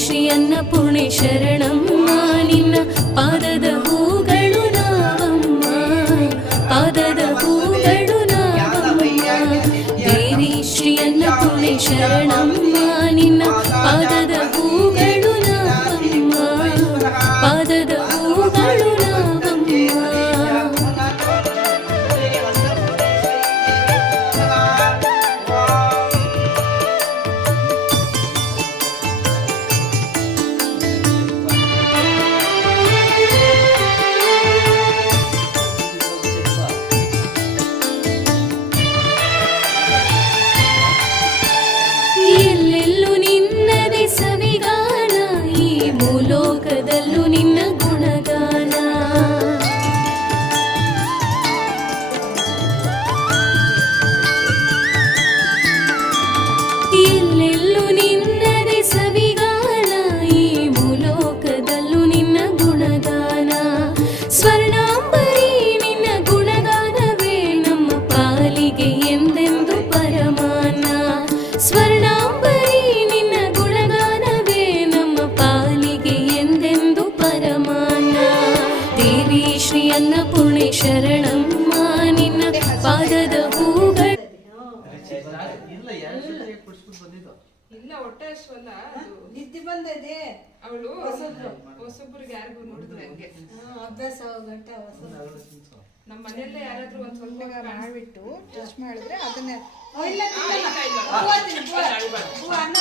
ಶ್ರೀ ಅನ್ನಪೂರ್ಣೆ ಶರಣಮ್ಮ ನಿನ್ನ ಪಾದದ ಹೂಗಳು ನಾವಮ್ಮ, ಪಾದದ ಹೂಗಳು ನಾವಮ್ಮ. ದೇವಿ ಶ್ರೀ ಅನ್ನಪೂರ್ಣೆ ಶರಣಮ್ಮ ನಿನ್ನ ಪಾದದ ಹೂಗಳು ನಾವಮ್ಮ, ಪಾದದ ಹೂಗಳು ನಾವಮ್ಮ. ಎಲ್ಲೆಲ್ಲೂ ನಿನ್ನದೇ ಸವಿಗಾನ, ಈ ಭೂಲೋಕದಲ್ಲೂ ನಿನ್ನ ಗುಣಗಾನ. ಎಲ್ಲೆಲ್ಲೂ ನಿನ್ನದೇ ಸವಿಗಾನ, ಈ ಭೂಲೋಕದಲ್ಲೂ ನಿನ್ನ ಗುಣಗಾನ. ಸ್ವರ್ಣಾಂಬರಿ ನಿನ್ನ ಗುಣಗಾನವೇ ನಮ್ಮ ಪಾಲಿಗೆ ಎಂದೆಂದು ಪರಮಾನ. ಸ್ವರ್ಣಾಂಬರಿ ನಿನ್ನ ಗುಣಗಾನವೇ ನಮ್ಮ ಪಾಲಿಗೆ ಎಂದೆಂದು ಪರಮಾನ. ದೇವಿ ಶ್ರೀ ಅನ್ನಪೂರ್ಣೆ ಶರಣಮ್ಮ ನಿನ್ನ ಪಾದದ ಹೂಗಳು. ಇಲ್ಲ ಹೊಟ್ಟೆ ಅಷ್ಟವಲ್ಲ, ನಿದ್ದೆ ಬಂದದೆ ಅವಳು ಹೊಸೊಬ್ಬರಿಗೆ ಯಾರಿಗೂ ನೋಡಿದ್ರೆ ಹಂಗೆ ಅಭ್ಯಾಸ ಗಂಟೆ ನಮ್ಮ ಮನೆಯಲ್ಲೇ ಯಾರಾದ್ರೂ ಒಂದ್ ಸ್ವಲ್ಪ ಮಾಡ್ಬಿಟ್ಟು ಟೆಸ್ಟ್ ಮಾಡಿದ್ರೆ ಅದನ್ನೇ ಇಲ್ಲ, ಇಲ್ಲ, ಇಲ್ಲ, ಇಲ್ಲ. ಅನ್ನ